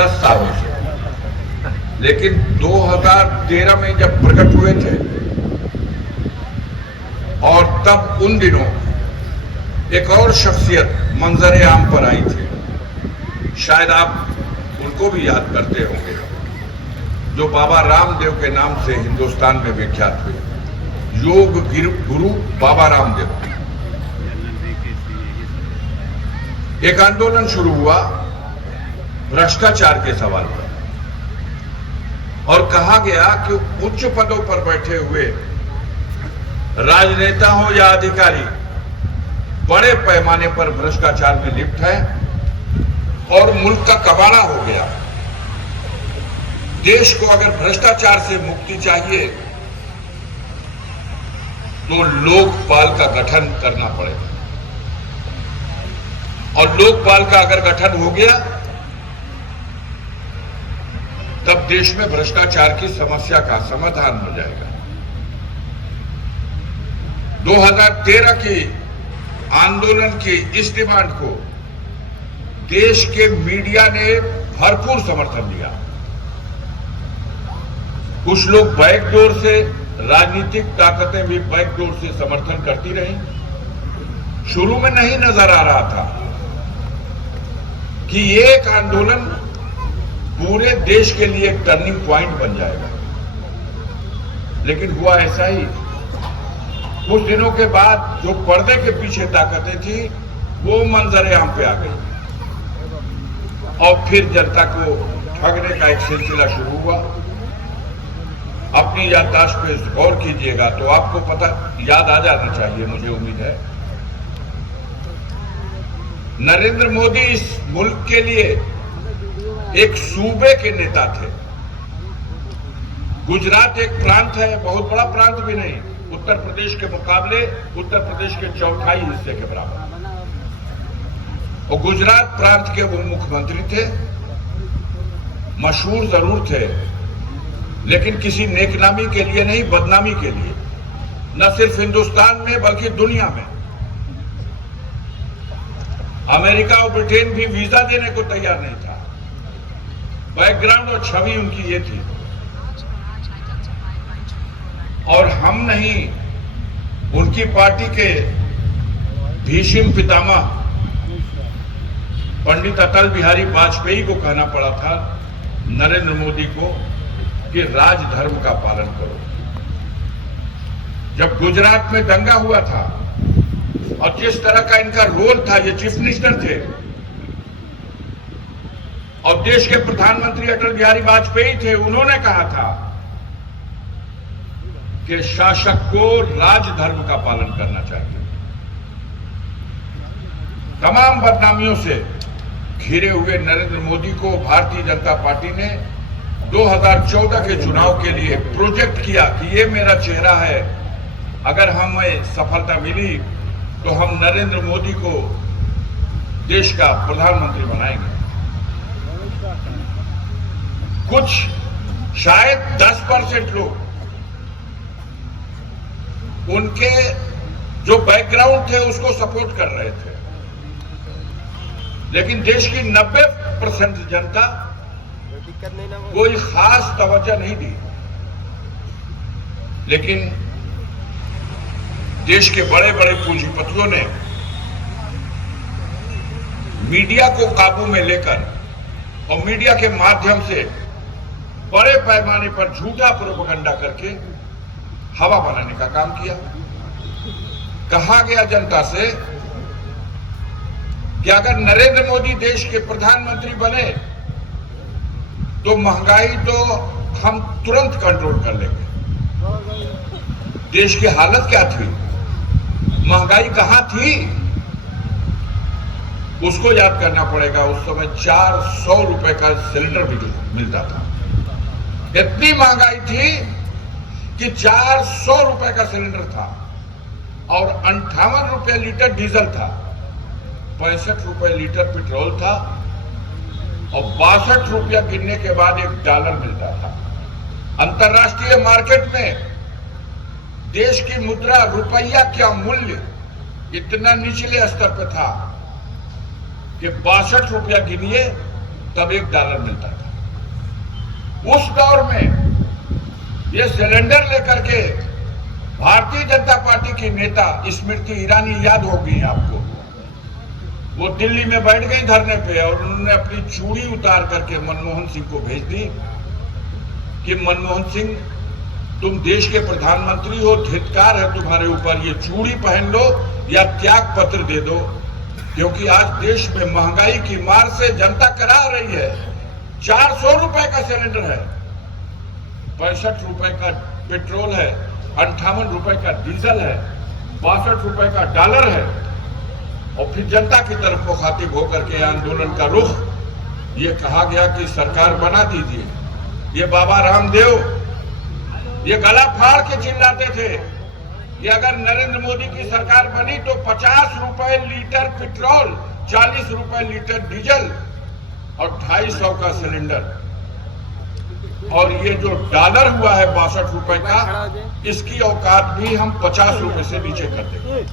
10 सालों से, लेकिन 2013 में जब प्रकट हुए थे और तब उन दिनों एक और शख्सियत मंजर आम पर आई थी, शायद आप उनको भी याद करते होंगे, जो बाबा रामदेव के नाम से हिंदुस्तान में विख्यात हुए, योग गुरु बाबा रामदेव। एक आंदोलन शुरू हुआ भ्रष्टाचार के सवाल पर और कहा गया कि उच्च पदों पर बैठे हुए राजनेता हो या अधिकारी बड़े पैमाने पर भ्रष्टाचार में लिप्त है और मुल्क का कबाड़ा हो गया। देश को अगर भ्रष्टाचार से मुक्ति चाहिए तो लोकपाल का गठन करना पड़ेगा, और लोकपाल का अगर गठन हो गया तब देश में भ्रष्टाचार की समस्या का समाधान हो जाएगा। 2013 की आंदोलन की इस डिमांड को देश के मीडिया ने भरपूर समर्थन दिया। कुछ लोग बैकडोर से, राजनीतिक ताकतें भी बैकडोर से समर्थन करती रही। शुरू में नहीं नजर आ रहा था कि ये एक आंदोलन पूरे देश के लिए एक टर्निंग पॉइंट बन जाएगा, लेकिन हुआ ऐसा ही। कुछ दिनों के बाद जो पर्दे के पीछे ताकतें थी वो मंजर आम पे आ गई और फिर जनता को ठगने का एक सिलसिला शुरू हुआ। अपनी याददाश्त पे गौर कीजिएगा तो आपको पता याद आ जाना चाहिए, मुझे उम्मीद है। नरेंद्र मोदी इस मुल्क के लिए एक सूबे के नेता थे। गुजरात एक प्रांत है, बहुत बड़ा प्रांत भी नहीं, उत्तर प्रदेश के मुकाबले उत्तर प्रदेश के चौथाई हिस्से के बराबर। और गुजरात प्रांत के वो मुख्यमंत्री थे, मशहूर जरूर थे, लेकिन किसी नेकनामी के लिए नहीं, बदनामी के लिए, न सिर्फ हिंदुस्तान में बल्कि दुनिया में। अमेरिका और ब्रिटेन भी वीजा देने को तैयार नहीं था। बैकग्राउंड और छवि उनकी ये थी। और हम नहीं, उनकी पार्टी के भीष्म पितामह पंडित अटल बिहारी वाजपेयी को कहना पड़ा था नरेंद्र मोदी को कि राजधर्म का पालन करो। जब गुजरात में दंगा हुआ था और जिस तरह का इनका रोल था, ये चीफ मिनिस्टर थे और देश के प्रधानमंत्री अटल बिहारी वाजपेयी थे, उन्होंने कहा था कि शासक को राजधर्म का पालन करना चाहिए। तमाम बदनामियों से घिरे हुए नरेंद्र मोदी को भारतीय जनता पार्टी ने 2014 के चुनाव के लिए प्रोजेक्ट किया कि ये मेरा चेहरा है, अगर हमें सफलता मिली तो हम नरेंद्र मोदी को देश का प्रधानमंत्री बनाएंगे। कुछ शायद 10% लोग उनके जो बैकग्राउंड थे उसको सपोर्ट कर रहे थे, लेकिन देश की 90% जनता कोई खास तवज्जो नहीं दी। लेकिन देश के बड़े बड़े पूंजीपतियों ने मीडिया को काबू में लेकर और मीडिया के माध्यम से बड़े पैमाने पर झूठा प्रोपेगेंडा करके हवा बनाने का काम किया। कहा गया जनता से कि अगर नरेंद्र मोदी देश के प्रधानमंत्री बने तो महंगाई तो हम तुरंत कंट्रोल कर लेंगे। देश की हालत क्या थी, महंगाई कहां थी, उसको याद करना पड़ेगा। उस समय 400 रुपए का सिलेंडर भी मिलता था। इतनी महंगाई थी कि 400 रुपए का सिलेंडर था और 58 रुपए लीटर डीजल था, 65 रुपए लीटर पेट्रोल था और 62 रुपया गिनने के बाद $1 मिलता था। अंतर्राष्ट्रीय मार्केट में देश की मुद्रा रुपया का मूल्य इतना निचले स्तर पर था कि 62 रुपया गिनिए तब $1 मिलता था। उस दौर में ये सिलेंडर लेकर के भारतीय जनता पार्टी की नेता स्मृति ईरानी, याद होगी आपको, वो दिल्ली में बैठ गई धरने पे और उन्होंने अपनी चूड़ी उतार करके मनमोहन सिंह को भेज दी कि मनमोहन सिंह, तुम देश के प्रधानमंत्री हो, धिक्कार है तुम्हारे ऊपर, ये चूड़ी पहन लो या त्याग पत्र दे दो, क्योंकि आज देश में महंगाई की मार से जनता करा रही है। 400 रुपए का सिलेंडर है, 65 रुपए का पेट्रोल है, 58 रुपए का डीजल है, 62 रुपए का डॉलर है। और फिर जनता की तरफ मुखातिब होकर के आंदोलन का रुख ये कहा गया कि सरकार बना दीजिए। ये बाबा रामदेव ये गला फाड़ के चिल्लाते थे कि अगर नरेंद्र मोदी की सरकार बनी तो 50 रुपए लीटर पेट्रोल, 40 रुपए लीटर डीजल और 250 का सिलेंडर। और ये जो डॉलर हुआ है 62 रुपए का, इसकी औकात भी हम 50 रुपए से नीचे कर देंगे।